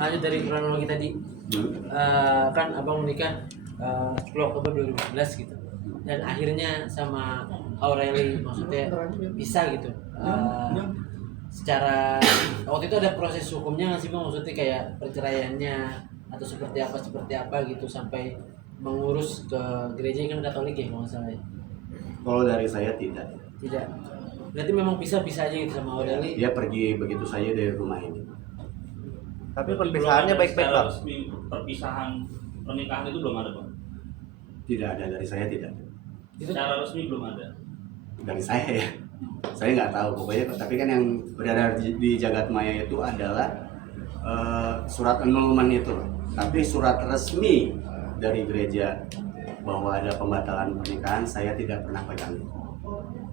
lanjut dari kronologi tadi. Kan abang menikah 10 Oktober 2011 gitu, dan akhirnya sama Aureli maksudnya bisa gitu. Secara waktu itu ada proses hukumnya nggak sih bang, maksudnya kayak perceraiannya atau seperti apa gitu sampai mengurus ke gereja kan Katolik ya kalau nggak salah ya? Kalau dari saya tidak. Berarti memang bisa aja gitu sama Aureli. Dia pergi begitu saja dari rumah ini. Tapi perpisahannya baik-baik bang. Perpisahan pernikahan itu belum ada bang. Tidak ada, dari saya tidak. Secara resmi belum ada. Dari saya ya. Saya nggak tahu pokoknya. Tapi kan yang beredar di jagat maya itu adalah surat annulment itu. Tapi surat resmi dari gereja bahwa ada pembatalan pernikahan saya tidak pernah pegang.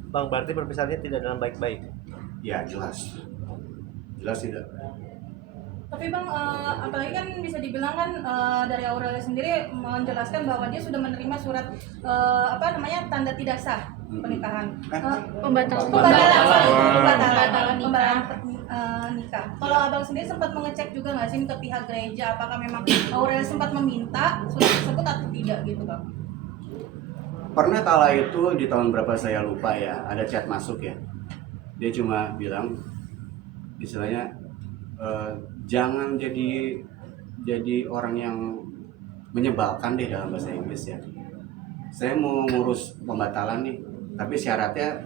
Bang, berarti perpisahannya tidak dalam baik-baik? Ya jelas tidak. Tapi bang, apalagi kan bisa dibilang kan dari Aureli sendiri menjelaskan bahwa dia sudah menerima surat tanda tidak sah pernikahan, pembatalan nikah. Kalau abang sendiri sempat mengecek juga nggak sih ke pihak gereja apakah memang Aureli sempat meminta surat tersebut atau tidak gitu bang? Pernah kala itu di tahun berapa saya lupa ya, ada chat masuk ya. Dia cuma bilang istilahnya jangan jadi orang yang menyebalkan deh dalam bahasa Inggris ya. Saya mau ngurus pembatalan nih, tapi syaratnya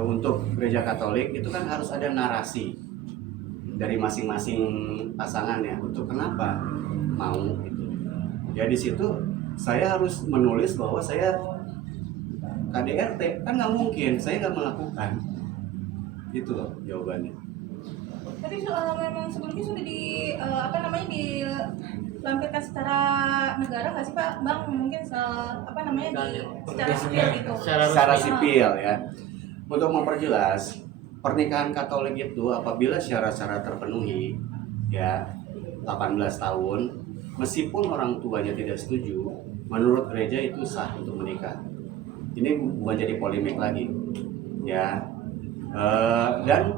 untuk gereja Katolik itu kan harus ada narasi dari masing-masing pasangan ya untuk kenapa mau gitu. Ya di situ saya harus menulis bahwa saya KDRT, kan nggak mungkin, saya nggak melakukan. Itu loh jawabannya. Tapi memang sebelumnya sudah dilampirkan secara negara nggak sih Pak? Bang mungkin secara sipil gitu. Secara sipil ya. Untuk memperjelas, pernikahan Katolik itu apabila syarat-syarat terpenuhi ya 18 tahun, meskipun orang tuanya tidak setuju, menurut gereja itu sah untuk menikah. Ini bukan jadi polemik lagi ya. Dan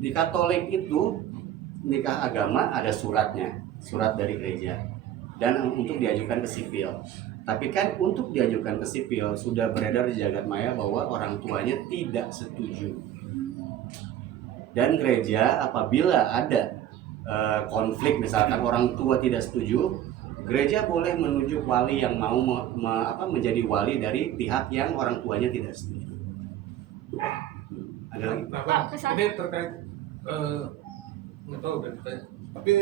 di Katolik itu nikah agama ada suratnya, surat dari gereja, dan untuk diajukan ke sipil. Tapi kan untuk diajukan ke sipil sudah beredar di jagat maya bahwa orang tuanya tidak setuju. Dan gereja apabila ada konflik, misalkan orang tua tidak setuju, gereja boleh menunjuk wali yang mau menjadi wali dari pihak yang orang tuanya tidak setuju. Ada lagi? Pak, ini terkait nggak tahu deh, tapi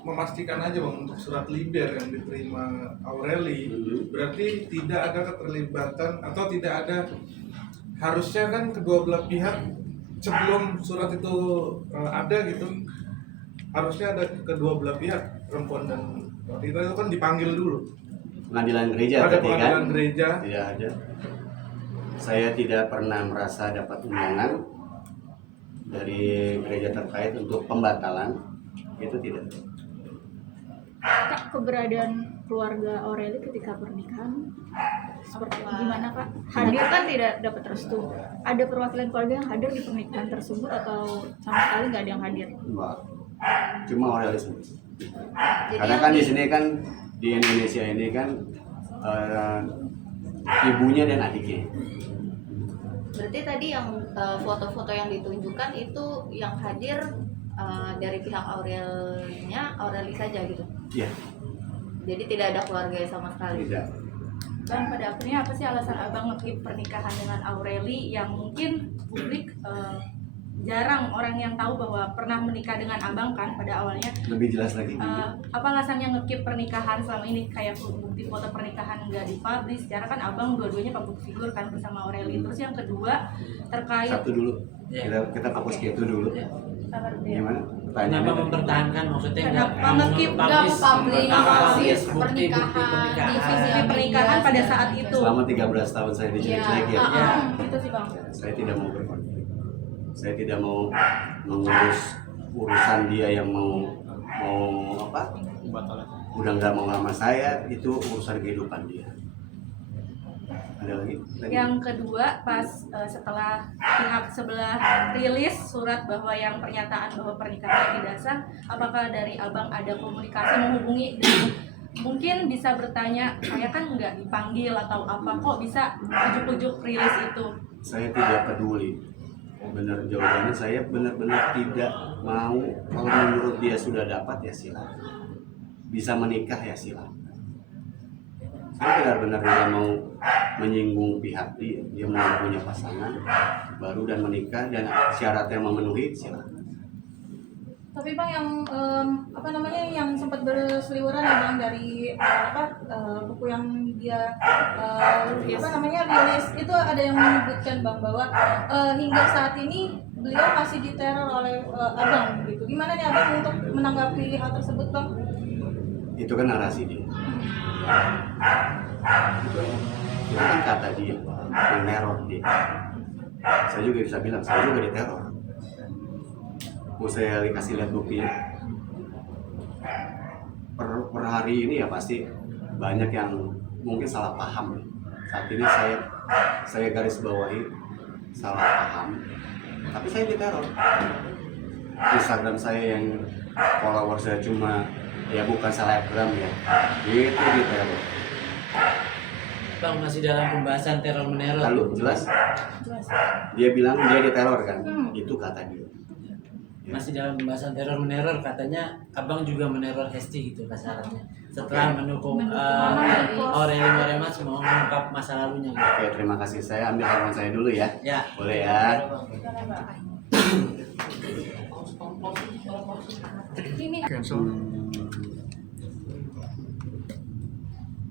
memastikan aja bang untuk surat liber yang diterima Aureli, berarti tidak ada keterlibatan atau tidak ada, harusnya kan kedua belah pihak sebelum surat itu ada gitu, harusnya ada kedua belah pihak, perempuan dan wanita itu kan dipanggil dulu. Pengadilan gereja. Ada pengadilan kan? Gereja. Tidak ada. Saya tidak pernah merasa dapat undangan dari gereja terkait untuk pembatalan, itu tidak. Kak, keberadaan keluarga Aureli ketika pernikahan seperti gimana Kak? Hadir kan tidak dapat restu. Ada perwakilan keluarga yang hadir di pernikahan tersebut atau sama sekali nggak ada yang hadir? Enggak. Cuma Aureli sendiri. Karena kan di sini kan di Indonesia ini kan ibunya dan adiknya. Berarti tadi yang foto-foto yang ditunjukkan itu yang hadir dari pihak Aureli saja gitu? Iya. Jadi tidak ada keluarga sama sekali? Tidak. Dan pada akhirnya apa sih alasan abang ngekip pernikahan dengan Aureli yang mungkin publik jarang orang yang tahu bahwa pernah menikah dengan abang kan pada awalnya? Lebih jelas lagi. Apa alasannya ngekip pernikahan selama ini, kayak bukti foto pernikahan nggak dipublish? Secara kan abang dua-duanya public figure kan bersama Aureli. Terus yang kedua terkait satu dulu. Kita fokus ke itu dulu. Gimana? Kenapa mempertahankan, maksudnya kenapa ngekip publish pernikahan divisi pernikahan pada saat itu? Selama 13 tahun saya dijelek-jelek ya. Itu sih bang. Saya tidak mau berkonflik. Saya tidak mau mengurus urusan dia yang mau udah nggak mau sama saya, itu urusan kehidupan dia. Ada lagi? Yang kedua, pas setelah pihak sebelah rilis surat bahwa yang pernyataan bahwa pernikahan tidak sah, apakah dari abang ada komunikasi menghubungi dan mungkin bisa bertanya, saya kan nggak dipanggil atau apa, kok bisa ujuk-ujuk rilis itu? Saya tidak peduli. Benar, jawabannya saya benar-benar tidak mau. Kalau menurut dia sudah dapat ya silakan. Bisa menikah ya silakan. Saya benar-benar tidak mau menyinggung pihak dia. Dia mau punya pasangan baru dan menikah dan syaratnya memenuhi silakan. Tapi bang yang yang sempat berseliweran ya bang dari buku yang dia rilis itu ada yang menyebutkan bang bahwa hingga saat ini beliau masih diteror oleh abang gitu. Gimana nih abang untuk menanggapi hal tersebut bang? Itu kan narasi dia. Itu kan kata dia, meneror dia. Saya juga bisa bilang, saya juga diteror. Mau saya kasih lihat buktinya. Per hari ini ya pasti banyak yang mungkin salah paham. Saat ini saya garis bawahi salah paham. Tapi saya diteror. Instagram saya yang follower saya cuma ya bukan selebgram ya, itu diteror. Bang, masih dalam pembahasan teror meneror. Lalu jelas? Dia bilang dia diteror kan? Itu kata dia. Masih dalam pembahasan teror meneror, katanya abang juga meneror Hesti gitu kasarannya. Setelah mendukung Aureli Moremas mau mengungkap masa lalunya gitu. Oke, terima kasih. Saya ambil handphone saya dulu ya. Ya. Boleh ya.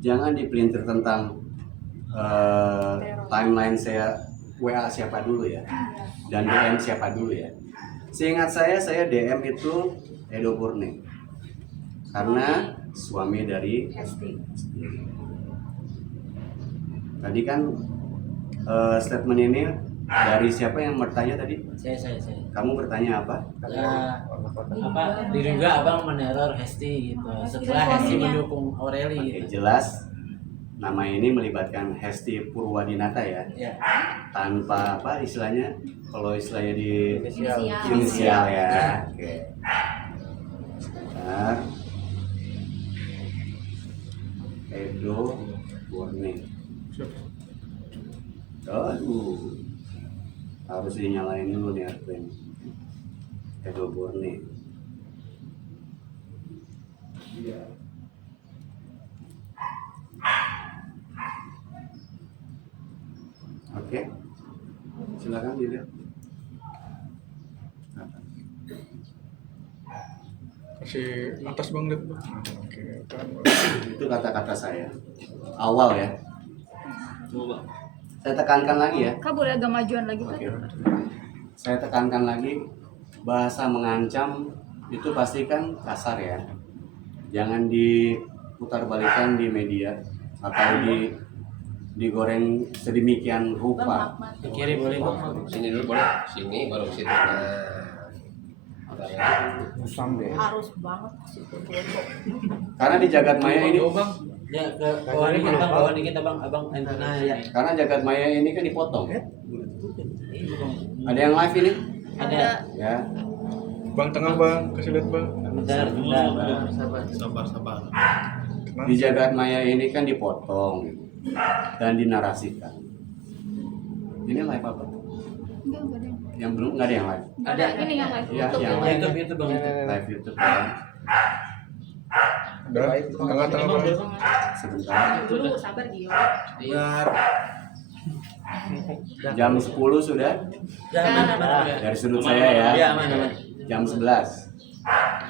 Jangan dipelintir tentang timeline saya WA siapa dulu ya, dan DM siapa dulu ya. Seingat saya DM itu Edo Purne karena suami dari Hesti. Tadi kan statement ini dari siapa yang bertanya tadi? Saya. Kamu bertanya apa? Diduga abang meneror Hesti gitu. Setelah Hesti mendukung Aureli Oke, gitu. jelas nama ini melibatkan Hesti Purwadinata ya. Ya. Tanpa apa istilahnya? Kalau istilahnya di Inisial. inisial ya. Oke. Bentar. Edo Purne. Aduh. Harus dinyalain dulu nih airplane. Edo Purne. Iya. Oke. Silakan dilihat. Kasih atas bang lihat bang. Oke. Itu kata-kata saya. Awal ya. Coba. Saya tekankan lagi ya. Kak boleh agak majuan lagi Kak? Oke. Saya tekankan lagi, bahasa mengancam itu pasti kan kasar ya. Jangan diputarbalikkan di media atau digoreng sedemikian rupa. Ke kiri boleh bang. Sini dulu boleh, sini baru situ. Harus banget Karena di jagat maya ini, Ya ke bawah dikit bang, bawah dikit abang antena ya. karena jagat maya ini kan dipotong. Ada yang live ini? Ada. Ya. Bang tengah bang, kasih lihat bang. Bentar, sabar. Sabar. Di jagat maya ini kan dipotong dan dinarasikan. Ini live apa? Enggak ada. Yang belum nggak ada yang live. Ada. Ini yang live. Ya, yang live. YouTube bang. Live YouTube ya. Udah, tengah-tengah bang. Sebentar. Dulu sabar Gio. Jam 10 sudah Jangan. dari sudut saya ya. Iya aman. Jam 11.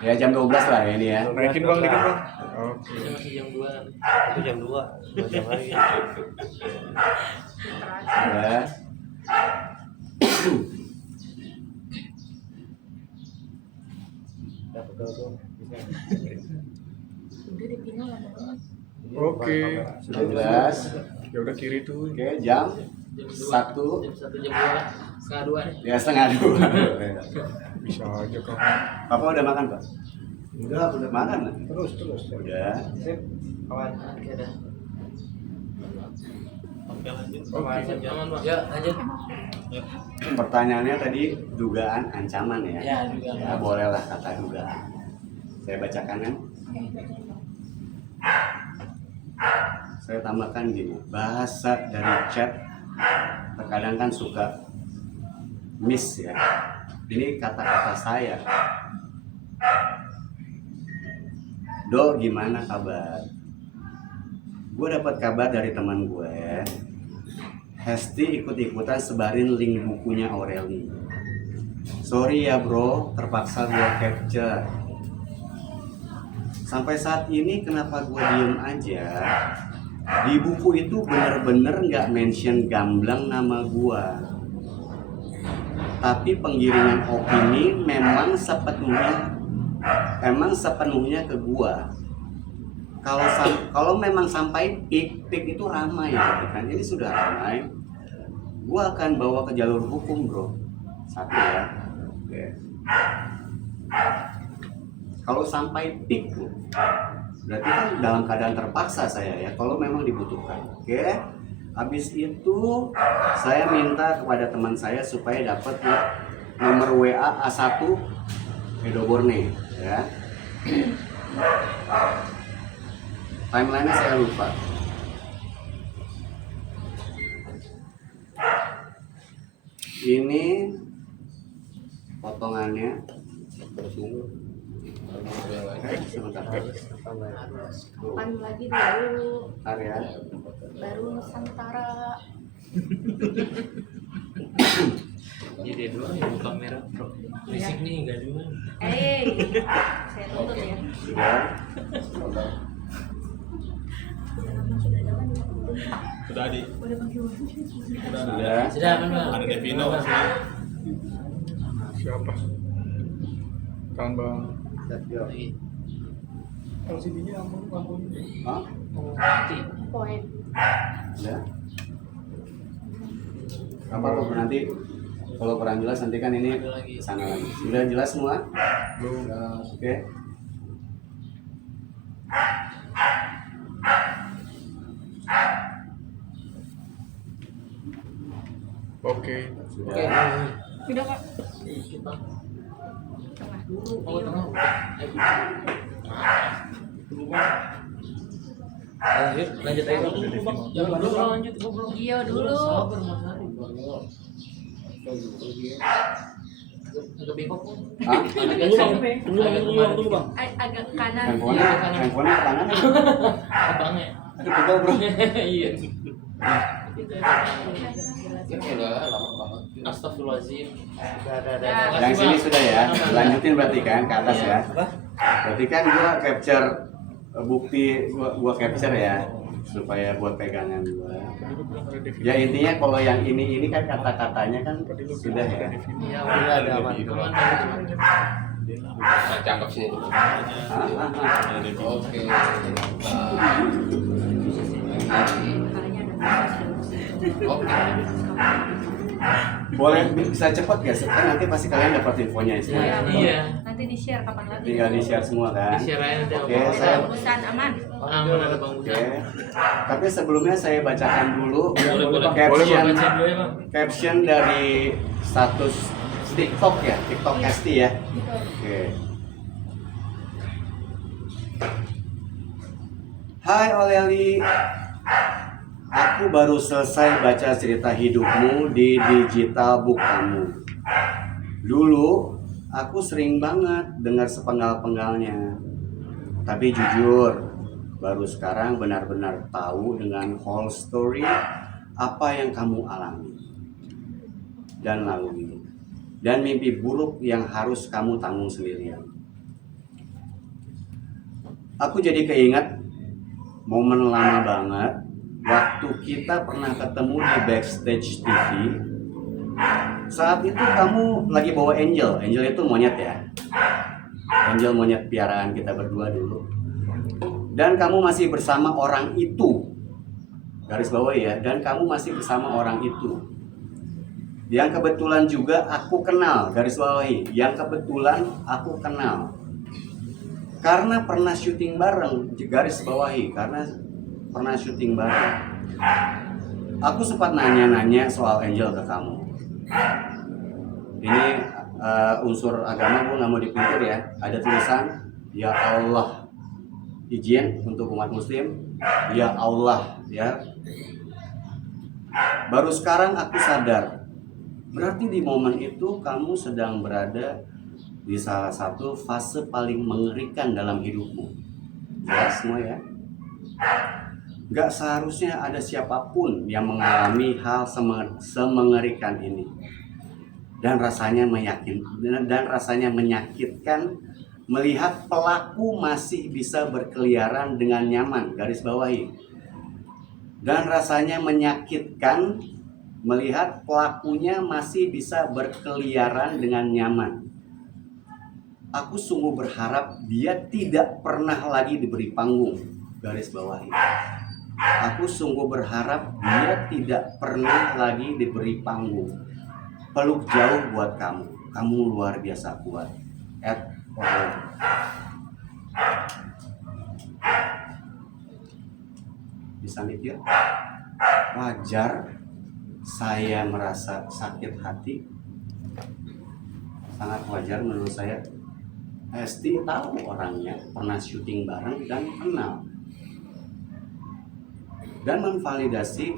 Ya jam 12 lah ya ini ya. Naikin bang dikit bang. Oke. Masih jam 2. Itu jam 2 jam lagi. Ya. Udah dipindah lama banget. Oke. Sudah jelas. Ya udah kiri tuh. Oke, jam 1 Jam 1 jam 2. Setengah 2. ya setengah 2. Bisa aja kak. Papa udah makan, Pak? Udah makan lah. Terus. Udah. Sip. Kawan. Oke dah. Oke lanjut. Ya lanjut. Pertanyaannya tadi dugaan ancaman ya. Ya juga. Ya bolehlah kata dugaan. Saya bacakan kan. Saya tambahkan gini, bahasa dari chat terkadang kan suka miss ya. Ini kata-kata saya. Do, gimana kabar? Gue dapat kabar dari teman gue. Hesti ikut-ikutan sebarin link bukunya Aureli. Sorry ya bro, terpaksa gue capture. Sampai saat ini kenapa gue diem aja? Di buku itu bener-bener nggak mention gamblang nama gue. Tapi penggiringan opini memang sepenuhnya ke gua. Kalau memang sampai pik itu ramai gitu kan. Ini sudah ramai. Gua akan bawa ke jalur hukum, bro. Satu ya. Oke. Kalau sampai pik tuh, berarti kan dalam keadaan terpaksa saya ya. Kalau memang dibutuhkan. Oke. Habis itu saya minta kepada teman saya supaya dapat nomor WA A1 Edo Borne ya. Timeline-nya saya lupa. Ini potongannya. Sebentar. Kapan lagi dulu? Area. Baru Nusantara. Jadi dua ya kamera pro. Risik nih gaduhan. Saya tuntut ya. Sudah. Sudah di. Sudah. Sudah kan bang? Ada Devino. Siapa? Kan bang. LCD-nya ampun. Hah? Mati. Poin. Ya. Apa lo nanti kalau kurang jelas nanti kan ini sana lagi. Sudah jelas semua? Belum. Oke. Oke. Sudah. Udah kak. Oh tengah. Lanjut aja bang. Jangan dulu lanjut goblok. Iya dulu. Sabar Mas Ari. Agak bengkok kan? Hah? Tunggu bang. Agak kanan. Handphonenya kanan ya? Abangnya. Aduh pegel bro. Iya. Ya udah lama banget. Astagfirullahaladzim. Yang sini sudah ya. Lanjutin berarti kan ke atas ya. Berarti kan gua capture bukti gua capture ya supaya buat pegangan gua. Ya intinya kalau yang ini kan kata-katanya kan sudah ya. Iya udah ada aman. Nah, cakep sini dulu. Oke. Oke. Boleh bisa cepat ya, kan nanti pasti kalian dapat infonya ya. Iya. Nanti di share kapan lagi? Tinggal di share semua kan. Di share aja nanti. Oke, saya Urusan aman. Aman ada bang Oke. Ujan. Tapi sebelumnya saya bacakan dulu Boleh. caption Baca dulu ya bang. caption dari status TikTok ya, TikTok Hesti ya. Oke. Hai Aureli, aku baru selesai baca cerita hidupmu di digital book kamu. Dulu aku sering banget dengar sepenggal-penggalnya. Tapi jujur, baru sekarang benar-benar tahu dengan whole story apa yang kamu alami dan lalui. Dan mimpi buruk yang harus kamu tanggung sendirian. Aku jadi keingat momen lama banget waktu kita pernah ketemu di backstage TV. Saat itu kamu lagi bawa Angel. Angel itu monyet ya. Angel monyet piaraan kita berdua dulu. Dan kamu masih bersama orang itu. Garis bawah ya. Dan kamu masih bersama orang itu. Yang kebetulan juga aku kenal. Garis bawahi. Yang kebetulan aku kenal. Karena pernah syuting bareng. Garis bawahi. Karena pernah syuting bareng. Aku sempat nanya-nanya soal angel ke kamu. Ini unsur agama gue nggak mau dipintir ya. Ada tulisan, ya Allah, izin untuk umat muslim, ya Allah, ya. Baru sekarang aku sadar, berarti di momen itu kamu sedang berada di salah satu fase paling mengerikan dalam hidupmu. Jelas semua ya? Gak seharusnya ada siapapun yang mengalami hal semengerikan ini. Dan rasanya menyakitkan melihat pelaku masih bisa berkeliaran dengan nyaman, garis bawahi. Dan rasanya menyakitkan melihat pelakunya masih bisa berkeliaran dengan nyaman. Aku sungguh berharap dia tidak pernah lagi diberi panggung, garis bawahi. Aku sungguh berharap dia tidak pernah lagi diberi panggung. Peluk jauh buat kamu. Kamu luar biasa kuat. Bisa mikir? Wajar saya merasa sakit hati. Sangat wajar menurut saya. Hesti tahu orangnya, pernah syuting bareng dan kenal. Dan memvalidasi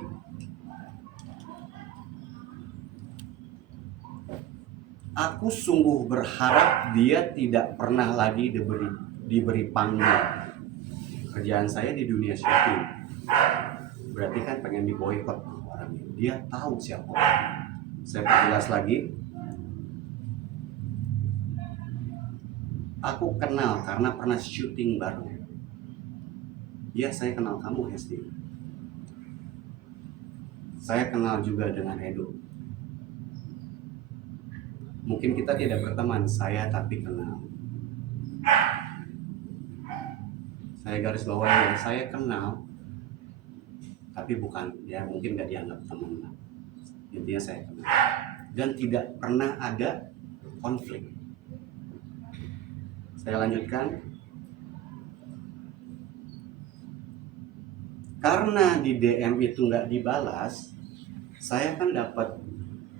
aku sungguh berharap dia tidak pernah lagi diberi panggung. Kerjaan saya di dunia syuting. Berarti kan pengen diboikot orangnya. Dia tahu siapa orangnya. Saya perjelas lagi. Aku kenal karena pernah syuting bareng. Ya, saya kenal kamu, Hesti. Saya kenal juga dengan Edo. Mungkin kita tidak berteman, saya tapi kenal. Saya garis bawahi, saya kenal, tapi bukan, ya mungkin gak dianggap teman. Intinya saya kenal. Dan tidak pernah ada konflik. Saya lanjutkan. Karena di DM itu nggak dibalas, saya kan dapat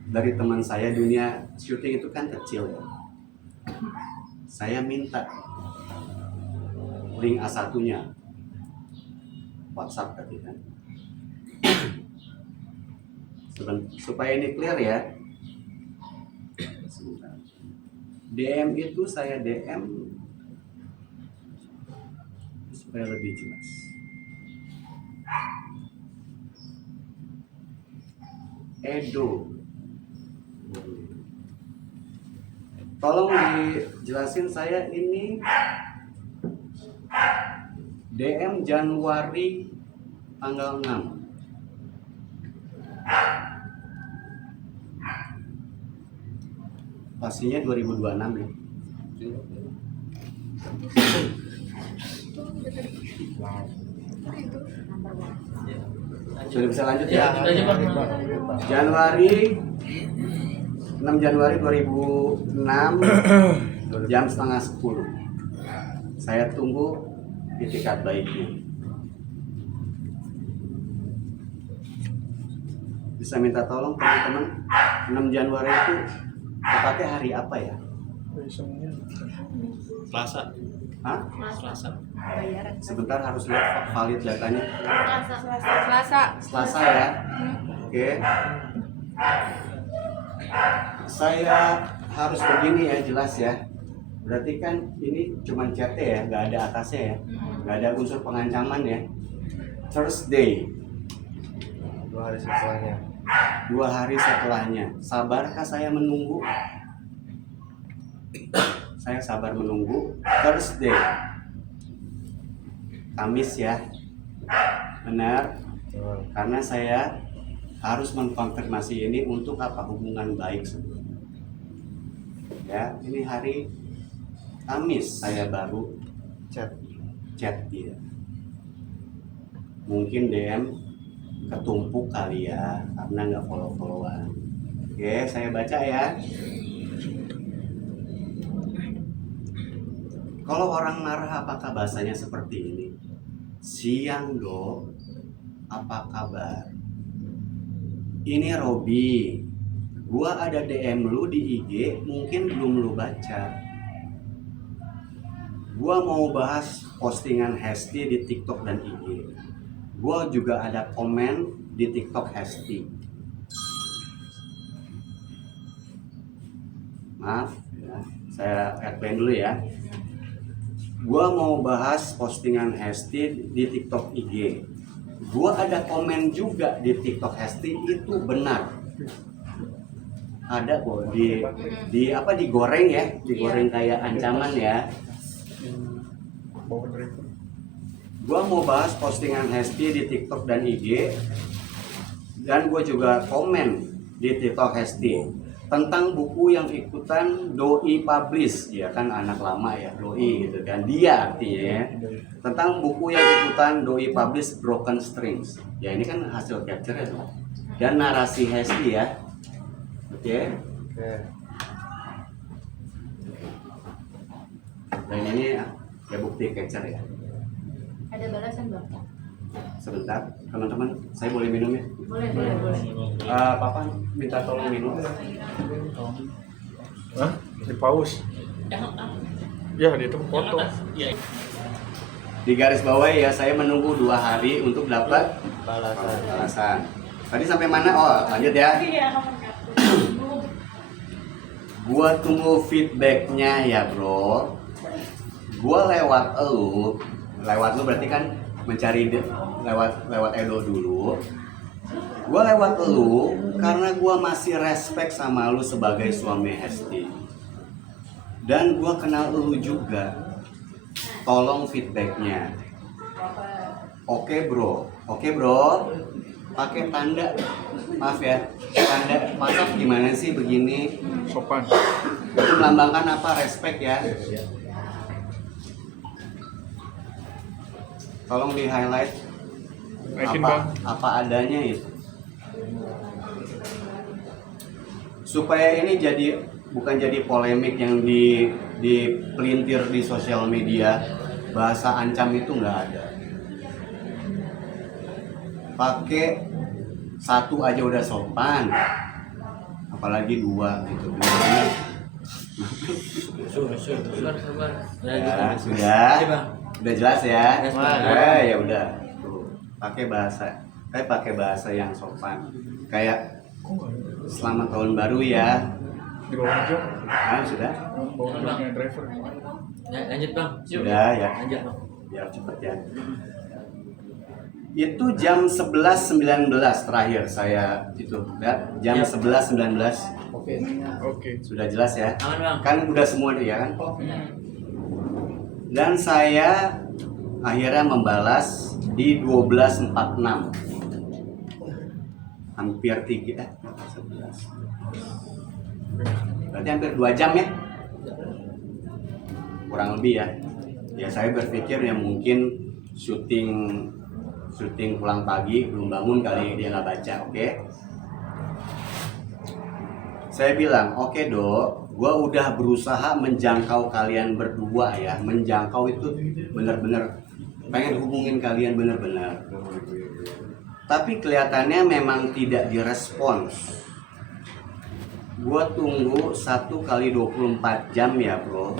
dari teman saya, dunia syuting itu kan kecil ya. Saya minta link A1-nya WhatsApp tadi kan. Supaya ini clear ya. Sebentar. DM itu saya DM supaya lebih jelas. Edo, tolong dijelasin saya ini DM Januari tanggal 6. Pastinya 2026 ya. Sudah bisa lanjut ya? Januari 6 Januari 2006 jam setengah 10. Saya tunggu itikat baiknya. Bisa minta tolong teman-teman, 6 Januari itu tepatnya hari apa ya? Selasa. Hah? Selasa. Sebentar harus lihat valid datanya. Selasa ya. Oke. Saya harus begini ya, jelas ya. Berarti kan ini cuma chat ya, nggak ada atasnya ya, nggak ada unsur pengancaman ya. Thursday. 2 hari setelahnya. 2 hari setelahnya. Sabarkah saya menunggu? Saya sabar menunggu. Thursday. Kamis ya. Benar. Karena saya harus mengkonfirmasi ini untuk apa, hubungan baik sebelumnya. Ya, ini hari Kamis saya baru chat dia. Mungkin DM ketumpuk kali ya, karena nggak follow-followan. Oke, saya baca ya. Kalau orang marah apakah bahasanya seperti ini? Siang dong, apa kabar? ini Robi, gua ada DM lu di IG, mungkin belum lu baca. Gua mau bahas postingan Hesti di TikTok dan IG. Gua juga ada komen di TikTok Hesti. Maaf ya, saya explain dulu ya. Gua mau bahas postingan Hesti di TikTok IG. Gua ada komen juga di TikTok Hesti, itu benar. Ada kok di apa, digoreng ya, digoreng kayak ancaman ya. Gua mau bahas postingan Hesti di TikTok dan IG, dan gue juga komen di TikTok Hesti tentang buku yang ikutan Doi publish, ya kan anak lama ya Doi gitu kan, dia artinya ya. Tentang buku yang ikutan Doi publish Broken Strings, ya ini kan hasil capture ya dan narasi Hesti ya. Oke. Dan ini ya bukti capture ya. Ada balasan bang? Sebentar teman-teman, saya boleh minum ya? Boleh. Papa minta tolong minum. Hah? Di paus? Ya, di itu foto. Di garis bawah ya, saya menunggu 2 hari untuk dapat balasan. Tadi sampai mana? Oh, lanjut ya. Gua tunggu feedbacknya ya bro. Gua lewat lu berarti kan mencari lewat Edo dulu. Gua lewat lu karena gua masih respect sama lu sebagai suami Hesti. Dan gua kenal lu juga. Tolong feedbacknya. Oke bro. Pakai tanda. Maaf ya. Tanda maaf gimana sih begini? Sopan. Itu melambangkan apa? Respect ya. Tolong di highlight apa adanya itu, supaya ini bukan jadi polemik yang dipelintir di sosial media. Bahasa ancam itu nggak ada. Pakai 1 aja udah sopan, apalagi 2 gitu. Benar-benar. Sabar. Ya, sudah. Udah jelas ya? Ya udah. Tuh, pakai bahasa yang sopan. Kayak selamat tahun baru ya. Di bawah aja. Sudah. Bawahnya driver. Lanjut bang. Sudah ya. Lanjut bang. Biar cepet ya. Itu jam 11.19 terakhir saya itu. Lihat, jam 11.19. Oke. Sudah jelas ya? Aman bang. Kan udah semua ya kan? Dan saya akhirnya membalas di 12.46, hampir 11, berarti hampir 2 jam ya, kurang lebih ya. Ya saya berpikir ya mungkin syuting pulang pagi belum bangun kali dia nggak baca. Oke. Saya bilang, oke dok, gue udah berusaha menjangkau kalian berdua ya. Menjangkau itu bener-bener pengen hubungin kalian bener-bener. Tapi kelihatannya memang tidak direspons. Gue tunggu 1 kali 24 jam ya bro.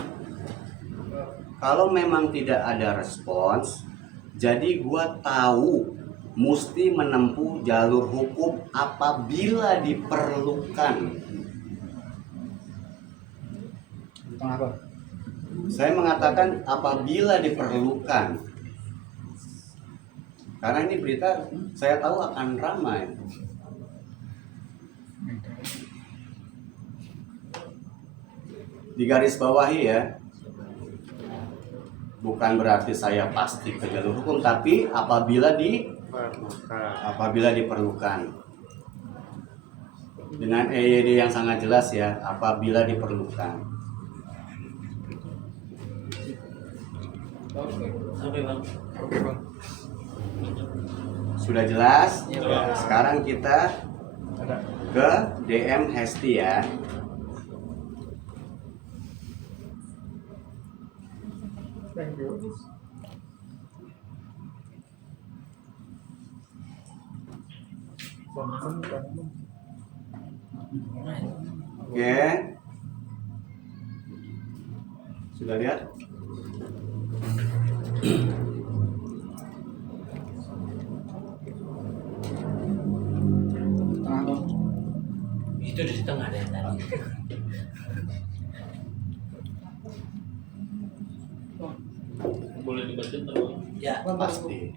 Kalau memang tidak ada respons, jadi gue tahu mesti menempuh jalur hukum apabila diperlukan. Apa? Saya mengatakan apabila diperlukan, karena ini berita saya tahu akan ramai. Di garis bawahi ya, bukan berarti saya pasti ke jalur hukum, tapi apabila diperlukan. Dengan EYD yang sangat jelas ya, apabila diperlukan. Oke bang. Sudah jelas? Sekarang kita ke DM Hesti ya. Thank you. Bang, Oke. Sudah lihat? Itu di tengah deh tadi. Boleh dibaca terus. Ya, Pasti.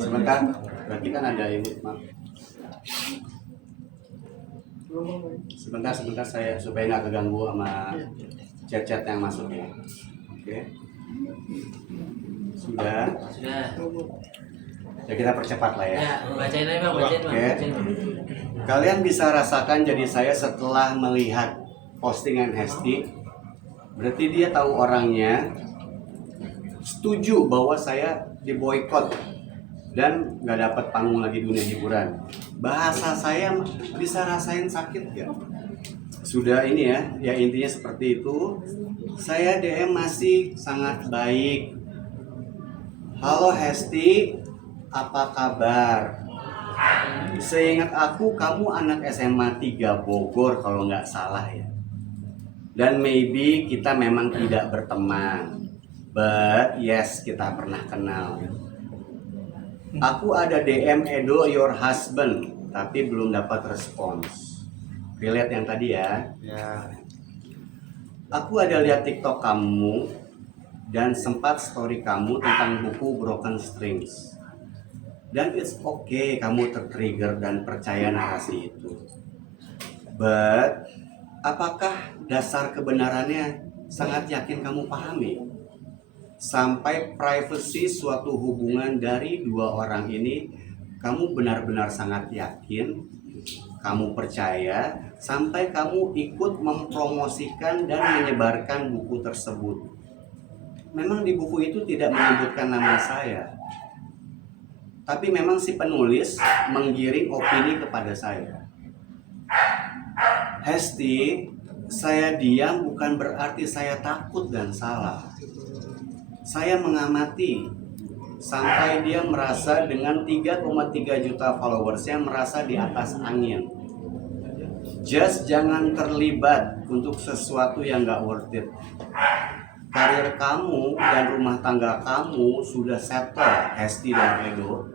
Sebentar, berarti kan ada ini, Mak. Sebentar saya supaya nggak keganggu sama chat-chat yang masuk ya. Oke. Sudah. sudah. Ya kita percepat lah ya. Ya, bacain aja Bang, bacain Bang. Oke. Bacain. Kalian bisa rasakan jadi saya setelah melihat postingan Hesti. Berarti dia tahu orangnya, setuju bahwa saya diboykot dan nggak dapat panggung lagi dunia hiburan. Bahasa saya bisa rasain sakit ya. Sudah ini ya intinya seperti itu. Saya DM masih sangat baik. Halo Hesti, apa kabar? Seingat aku kamu anak SMA 3 Bogor kalau nggak salah ya. Dan maybe kita memang tidak berteman. But yes, kita pernah kenal. Aku ada DM Edo your husband, tapi belum dapat respons. Relate yang tadi ya. Ya. Aku ada lihat TikTok kamu dan sempat story kamu tentang buku Broken Strings. Dan it's okay kamu tertrigger dan percaya narasi itu. But apakah dasar kebenarannya sangat yakin kamu pahami? Sampai privacy suatu hubungan dari dua orang ini kamu benar-benar sangat yakin, kamu percaya, sampai kamu ikut mempromosikan dan menyebarkan buku tersebut. Memang di buku itu tidak menyebutkan nama saya, tapi memang si penulis menggiring opini kepada saya. Hesti, saya diam bukan berarti saya takut dan salah. Saya mengamati sampai dia merasa dengan 3,3 juta followersnya merasa di atas angin. Just jangan terlibat untuk sesuatu yang gak worth it. Karir kamu dan rumah tangga kamu sudah settle, Hesti dan Edo.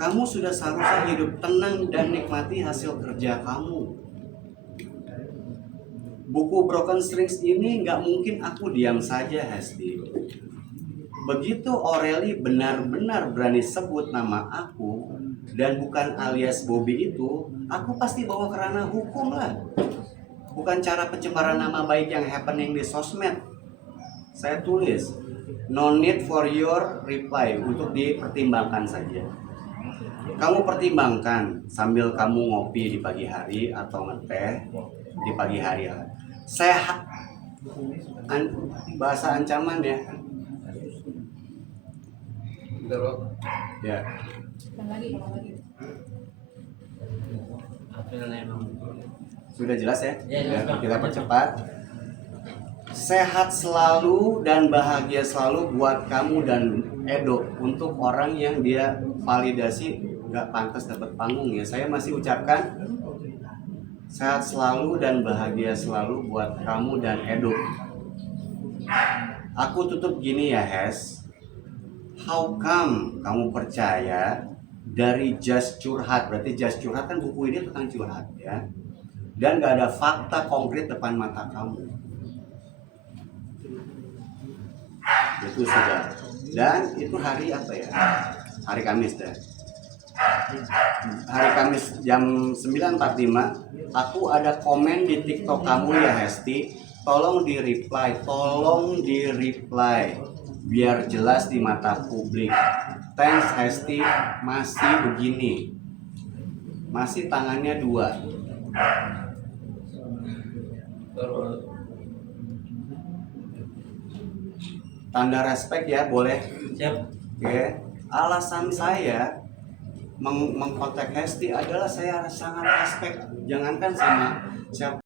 Kamu sudah seharusnya hidup tenang dan nikmati hasil kerja kamu. Buku Broken Strings ini nggak mungkin aku diam saja, Hesti. Begitu Aureli benar-benar berani sebut nama aku dan bukan alias Bobby itu, aku pasti bawa ke ranah hukum lah. Bukan cara pencemaran nama baik yang happening di sosmed. Saya tulis, no need for your reply, untuk dipertimbangkan saja. Kamu pertimbangkan sambil kamu ngopi di pagi hari atau ngeteh di pagi hari. Saya bahasa ancaman ya. Ya. Sudah jelas ya? Ya, kita percepat. Sehat selalu dan bahagia selalu buat kamu dan Edo. Untuk orang yang dia validasi nggak pantas dapat panggung ya. Saya masih ucapkan sehat selalu dan bahagia selalu buat kamu dan Edo. Aku tutup gini ya, Hes. How come kamu percaya dari Just Curhat? Berarti Just Curhat kan buku ini tentang curhat ya. Dan gak ada fakta konkret depan mata kamu. Itu sudah. Dan itu hari apa ya? Hari Kamis deh. Hari Kamis jam 9.45 aku ada komen di TikTok kamu ya, Hesti. Tolong di reply biar jelas di mata publik. Thanks Hesti, masih begini. Masih tangannya 2. Tanda respect ya, boleh. Siap. Oke. Alasan saya mengkontak Hesti adalah saya sangat respect. Jangankan sama siapa